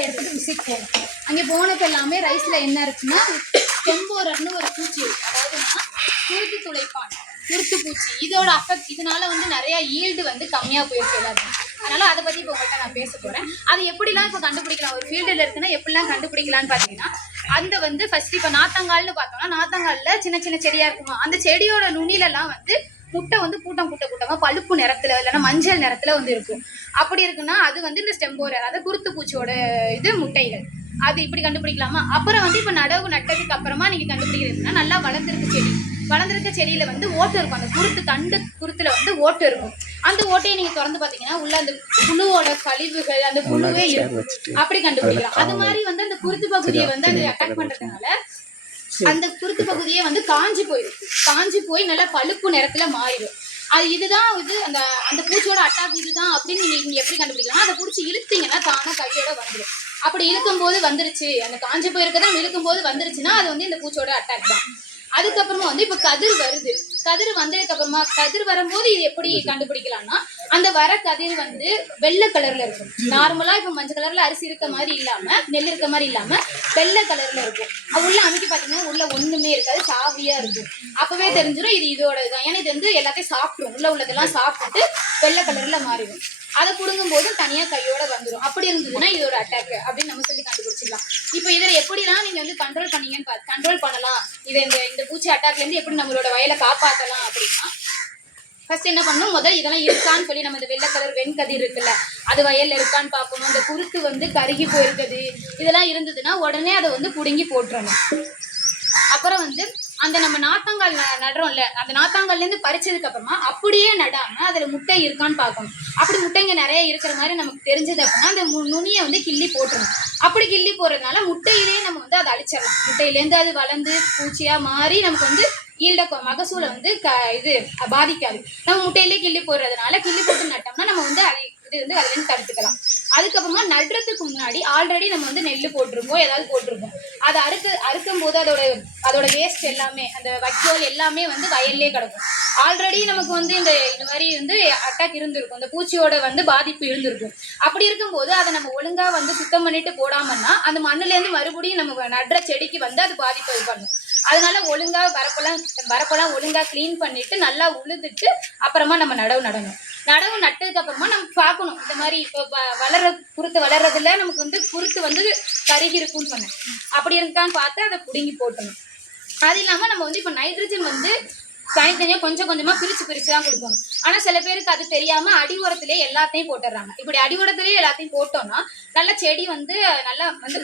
எடுத்துட்டு விசிட் போனோம். அங்கே போனப்ப எல்லாமே ரைஸ்ல என்ன இருக்குன்னா டெம்போரர்னு ஒரு பூச்சி இருக்கு. அதாவதுன்னா குருத்து துளைப்பான், குருத்து பூச்சி. இதோட அஃபெக்ட் இதனால வந்து நிறைய ஈல்டு வந்து கம்மியா போயிருக்கு எல்லாருக்கும். அதனால அதை பத்தி இப்போ உங்கள்கிட்ட நான் பேச போறேன். அது எப்படிலாம் இப்போ கண்டுபிடிக்கலாம், ஒரு ஃபீல்டுல இருக்குன்னா எப்படிலாம் கண்டுபிடிக்கலாம்னு பாத்தீங்கன்னா, அந்த வந்து ஃபர்ஸ்ட் இப்போ நாத்தங்கால்னு பார்த்தோம்னா நாத்தங்கால்ல சின்ன சின்ன செடியா இருக்குமா, அந்த செடியோட நுனிலெல்லாம் வந்து முட்டை வந்து கூட்டமா பழுப்பு நிறத்துல இல்லைன்னா மஞ்சள் நிறத்துல வந்து இருக்கும். அப்படி இருக்குன்னா அது வந்து இந்த ஸ்டெம்போரர், அதாவது குருத்து பூச்சியோட இது முட்டைகள். அது இப்படி கண்டுபிடிக்கலாமா? அப்புறம் வந்து இப்போ நடவு நட்டதுக்கு அப்புறமா நீங்க கண்டுபிடிக்கிறதுனா நல்லா வளர்ந்துருக்க செடியில வந்து ஓட்டு இருக்கும். அந்த குருத்து தண்டு குருத்துல வந்து ஓட்டு இருக்கும். அந்த ஓட்டையை நீங்க திறந்து பாத்தீங்கன்னா உள்ள அந்த புழுவோட கழிவுகள், அந்த புழுவே இருக்கும். அப்படி கண்டுபிடிக்கலாம். அது மாதிரி வந்து அந்த குருத்து பகுதியை வந்து அது அட்டாக் பண்றதுனால அந்த குருத்து பகுதியே வந்து காஞ்சி போய் நல்லா பழுப்பு நிறத்துல மாறிடும். அது இதுதான் இது அந்த அந்த பூச்சியோட அட்டாக் இதுதான் அப்படின்னு நீங்க எப்படி கண்டுபிடிக்கலாம்? அதை பிடிச்சி இழுத்தீங்கன்னா தானா கையோட வந்துடும். அப்படி இழுக்கும் போது வந்துருச்சு, அந்த காஞ்சி போயிருக்கதான் இழுக்கும் போது வந்துருச்சுன்னா அது வந்து இந்த பூச்சியோட அட்டாக் தான். அதுக்கப்புறமா வந்து இப்ப கதிர் வருது. கதிர் வந்ததுக்கு அப்புறமா கதிர் வரும்போது இது எப்படி கண்டுபிடிக்கலாம்னா, அந்த வர கதிர் வந்து வெள்ளை கலர்ல இருக்கும். நார்மலா இப்ப மஞ்சள் கலர்ல அரிசி இருக்க மாதிரி இல்லாம, நெல் இருக்க மாதிரி இல்லாம வெள்ளை கலர்ல இருக்கும். உள்ள அமைக்கி பாத்தீங்கன்னா உள்ள ஒண்ணுமே இருக்காது, சாவியா இருக்கும். அப்பவே தெரிஞ்சிடும் இது இதோட இதுதான். ஏன்னா இது வந்து எல்லாத்தையும் சாப்பிடும், உள்ளதெல்லாம் சாப்பிட்டுட்டு வெள்ளை கலர்ல மாறிடும். அதை புடுங்கும் போது தனியா கையோட வந்துடும். அப்படி இருந்ததுன்னா இதோட அட்டாக் அப்படின்னு நம்ம சொல்லி கண்டுபிடிச்சிடலாம். இப்போ இதை எப்படிலாம் நீங்க வந்து கண்ட்ரோல் பண்ணலாம், இதை இந்த பூச்சி அட்டாக்ல இருந்து எப்படி நம்மளோட வயலை காப்பாற்றலாம் அப்படின்னா, ஃபர்ஸ்ட் என்ன பண்ணணும், முதல் இதெல்லாம் இருக்கான்னு சொல்லி நம்ம இந்த வெள்ளை கலர் வெண்கதிர் இருக்குல்ல அது வயல்ல இருக்கான்னு பார்க்கணும். இந்த குருத்து வந்து கருகி போயிருக்குது இதெல்லாம் இருந்ததுன்னா உடனே அதை வந்து புடுங்கி போட்டுறணும். அப்புறம் வந்து அந்த நம்ம நாத்தாங்கால் நடுறோம்ல, அந்த நாத்தாங்கால்ல இருந்து பறிச்சதுக்கு அப்புறமா அப்படியே நடாம அதுல முட்டை இருக்கான்னு பார்க்கணும். அப்படி முட்டைங்க நிறைய இருக்கிற மாதிரி நமக்கு தெரிஞ்சது அப்படின்னா அந்த நுனியை வந்து கிள்ளி போட்டுரும். அப்படி கிள்ளி போறதுனால முட்டையிலேயே நம்ம வந்து அதை அழிச்சிடலாம். முட்டையிலேருந்து அது வளர்ந்து பூச்சியா மாறி நமக்கு வந்து மகசூலை வந்து இது பாதிக்காது. நம்ம முட்டையிலேயே கிள்ளி போட்டு நட்டோம்னா நம்ம வந்து இது வந்து அதுல இருந்து தடுத்துக்கலாம். அதுக்கப்புறமா நடுறதுக்கு முன்னாடி ஆல்ரெடி நம்ம வந்து நெல் போட்டிருப்போம், ஏதாவது போட்டிருப்போம். அதை அறுக்கும் போது அதோட வேஸ்ட் எல்லாமே, அந்த வைக்கோல் எல்லாமே வந்து வயல்லே கிடக்கும். ஆல்ரெடி நமக்கு வந்து இந்த மாதிரி வந்து அட்டாக் இருந்திருக்கும், இந்த பூச்சியோட வந்து பாதிப்பு இருந்திருக்கும். அப்படி இருக்கும்போது அதை நம்ம ஒழுங்கா வந்து சுத்தம் பண்ணிட்டு போடாமன்னா அந்த மண்ணுல இருந்து மறுபடியும் நம்ம நடுற செடிக்கு வந்து அது பாதிப்பு இது பண்ணும். அதனால ஒழுங்கா வரப்பெல்லாம் ஒழுங்கா கிளீன் பண்ணிட்டு நல்லா உழுதுட்டு அப்புறமா நம்ம நடவு நட்டதுக்கு அப்புறமா நம்ம பார்க்கணும். இந்த மாதிரி இப்போ குருத்து வளர்றதுல நமக்கு வந்து குருத்து வந்து கருகி இருக்குன்னு சொன்னேன். அப்படி இருக்கான்னு பார்த்து அதை புடுங்கி போட்டணும். அது இல்லாம நம்ம வந்து இப்போ நைட்ரஜன் வந்து தனித்தனியாக கொஞ்சம் கொஞ்சமாக பிரித்து தான் கொடுக்கணும். ஆனால் சில பேருக்கு அது தெரியாமல் அடி உரத்திலே எல்லாத்தையும் போட்டுடுறாங்க. இப்படி அடி உரத்திலேயே எல்லாத்தையும் போட்டோம்னா நல்ல செடி வந்து நல்லா வந்து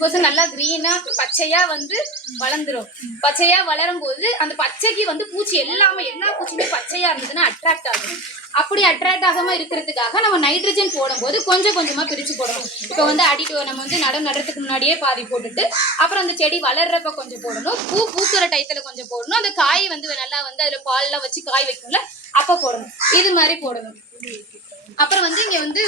பொசு நல்லா க்ரீனாக பச்சையாக வந்து வளர்ந்துடும். பச்சையாக வளரும் போது அந்த பச்சைக்கு வந்து பூச்சி எல்லா பூச்சியுமே பச்சையாக இருந்ததுன்னா அட்ராக்ட் ஆகும். அப்படி அட்ராக்ட் ஆகாமல் இருக்கிறதுக்காக நம்ம நைட்ரஜன் போடும்போது கொஞ்சம் கொஞ்சமாக பிரித்து போடணும். இப்போ வந்து நம்ம வந்து நடுறதுக்கு முன்னாடியே பாதி போட்டுட்டு அப்புறம் அந்த செடி வளர்றப்ப கொஞ்சம் போடணும், பூக்குற டயத்தில் கொஞ்சம் போடணும், அந்த காய் வந்து நல்லா வந்து அதில் பால்லாம் வச்சு காய் வைக்கும்ல அப்போ போடணும். இது மாதிரி போடணும். அப்புறம் வந்து இங்கே வந்து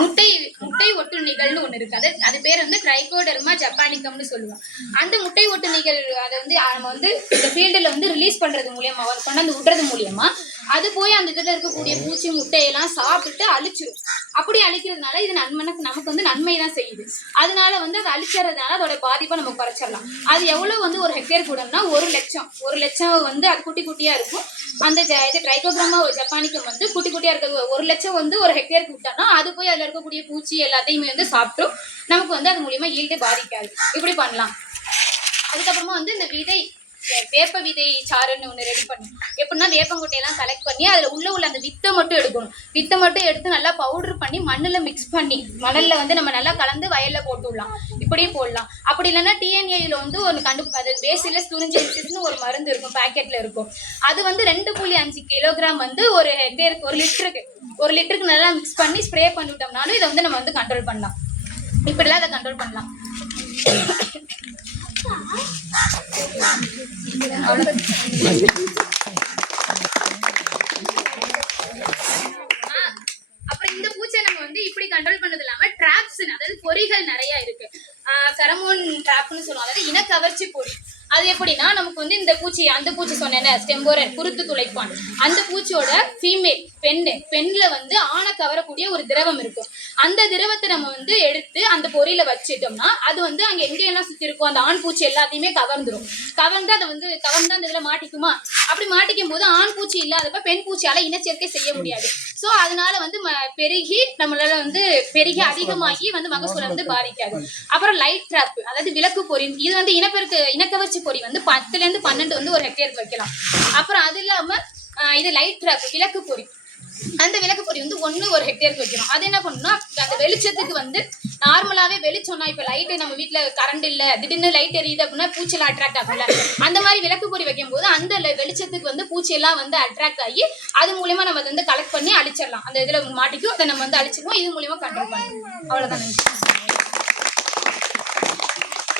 முட்டை ஒட்டுண்ணிகள்னு ஒண்ணு இருக்கு. அது பேர் வந்து ட்ரைகோடெர்மா ஜப்பானிக்கம்னு சொல்லுவோம். அந்த முட்டை ஒட்டுண்ணிகள் அதை வந்து நம்ம வந்து இந்த ஃபீல்டுல வந்து ரிலீஸ் பண்றது மூலியமா, கொண்டாந்து விடுறது மூலியமா அது போய் அந்த இதுல இருக்கக்கூடிய பூச்சி முட்டையெல்லாம் சாப்பிட்டு அழிச்சிடும். அப்படி அழிக்கிறதுனால இது நமக்கு வந்து நன்மை தான் செய்யுது. அதனால வந்து அதை அழிச்சறதுனால அதோட பாதிப்பை நம்ம குறைச்சிடலாம். அது எவ்வளவு வந்து ஒரு ஹெக்டேர் கூடனா 1 லட்சம் வந்து அது குட்டியா இருக்கும். அந்த ட்ரைகோடெர்மா ஜப்பானிக்கம் வந்து குட்டியா இருக்கிறது 1 லட்சம் வந்து ஒரு ஹெக்டேருக்கு விட்டோம்னா அது போய் அதுல இருக்கக்கூடிய பூச்சி எல்லாத்தையுமே வந்து சாப்பிட்டும் நமக்கு வந்து அது மூலியமா ஈல்டு பாதிக்காது. இப்படி பண்ணலாம். அதுக்கப்புறமா வந்து இந்த வேப்ப விதை சாறுன்னு ஒன்று ரெடி பண்ணணும். எப்படின்னா வேப்பங்கொட்டையெல்லாம் கலெக்ட் பண்ணி அதில் உள்ள அந்த வித்தை மட்டும் எடுக்கணும். வித்தை மட்டும் எடுத்து நல்லா பவுடர் பண்ணி மண்ணில் மிக்ஸ் பண்ணி மணலில் வந்து நம்ம நல்லா கலந்து வயலில் போட்டு விடலாம். இப்படியும் போடலாம். அப்படி இல்லைன்னா டிஎன்ஏயில் வந்து அது பேசிலஸ் துரிஞ்சென்சிஸ்னு ஒரு மருந்து இருக்கும், பேக்கெட்டில் இருக்கும். அது வந்து 2.5 கிலோகிராம் வந்து ஒரு ஹெக்டேருக்கு 1 லிட்டருக்கு நல்லா மிக்ஸ் பண்ணி ஸ்ப்ரே பண்ணிவிட்டோம்னாலும் இதை வந்து நம்ம வந்து கண்ட்ரோல் பண்ணலாம். இப்படிலாம் அதை கண்ட்ரோல் பண்ணலாம். அப்புறம் இந்த பூச்சை நம்ம வந்து இப்படி கண்ட்ரோல் பண்ணது இல்லாம டிராப்ஸ், அதாவது பொறிகள் நிறைய இருக்கு. ஃபெரமோன் டிராப்னு சொல்லுவோம், அதாவது இனக்கவர்ச்சி பொறி. அது எப்படின்னா நமக்கு வந்து இந்த பூச்சி அந்த பூச்சி சொன்னேன் ஸ்டெம்போரர் குருத்து துளைப்பான் அந்த பூச்சியோட ஃபீமேல் பெண்ல வந்து ஆணை கவரக்கூடிய ஒரு திரவம் இருக்கும் அந்த திரவத்தை நம்ம வந்து எடுத்து அந்த பொறியில வச்சிட்டோம்னா அது வந்து அங்க எங்கெல்லாம் சுத்தி இருக்கும் அந்த ஆண் பூச்சி எல்லாத்தையுமே கவர்ந்துரும் கவர்ந்து அதை வந்து கவர்ந்து அந்த இதுல மாட்டிக்குமா அப்படி மாட்டிக்கும் போது ஆண் பூச்சி இல்லாதப்ப பெண் பூச்சியால இனச்சேர்க்கை செய்ய முடியாது சோ அதனால வந்து பெருகி நம்மளால வந்து பெருகி அதிகமாகி வந்து மகசூலை வந்து பாதிக்காது அப்புறம் லைட் ட்ராப் அதாவது விளக்கு பொறி இது வந்து இனக்கவர்ச்சி பொறி வந்து 10 to 12 வந்து ஒரு ஹெக்டேருக்கு வைக்கலாம் அப்புறம் அது இல்லாம இது லைட் ட்ராப் விளக்கு பொறி அந்த விளக்கு பொறி வந்து 1 ஒரு ஹெக்டேருக்கு வைக்கிறோம் அது என்ன பண்ணணும்னா அந்த வெளிச்சத்துக்கு வந்து நார்மலாவே வெளிச்சம்னா இப்ப லைட்டு நம்ம வீட்டுல கரண்ட் இல்ல திடீர்னு லைட் எரியுது அப்படின்னா பூச்சியெல்லாம் அட்ராக்ட் ஆகும்ல அந்த மாதிரி விளக்கு பொறி வைக்கும் போது அந்த வெளிச்சத்துக்கு வந்து பூச்சியெல்லாம் வந்து அட்ராக்ட் ஆகி அது மூலியமா நம்ம வந்து கலெக்ட் பண்ணி அழிச்சிடலாம் அந்த இதுல மாட்டிக்கும் அதை நம்ம வந்து அழிச்சிருவோம் இது மூலியமா கண்ட்ரோல் பண்ணுவோம் அவ்வளவுதான்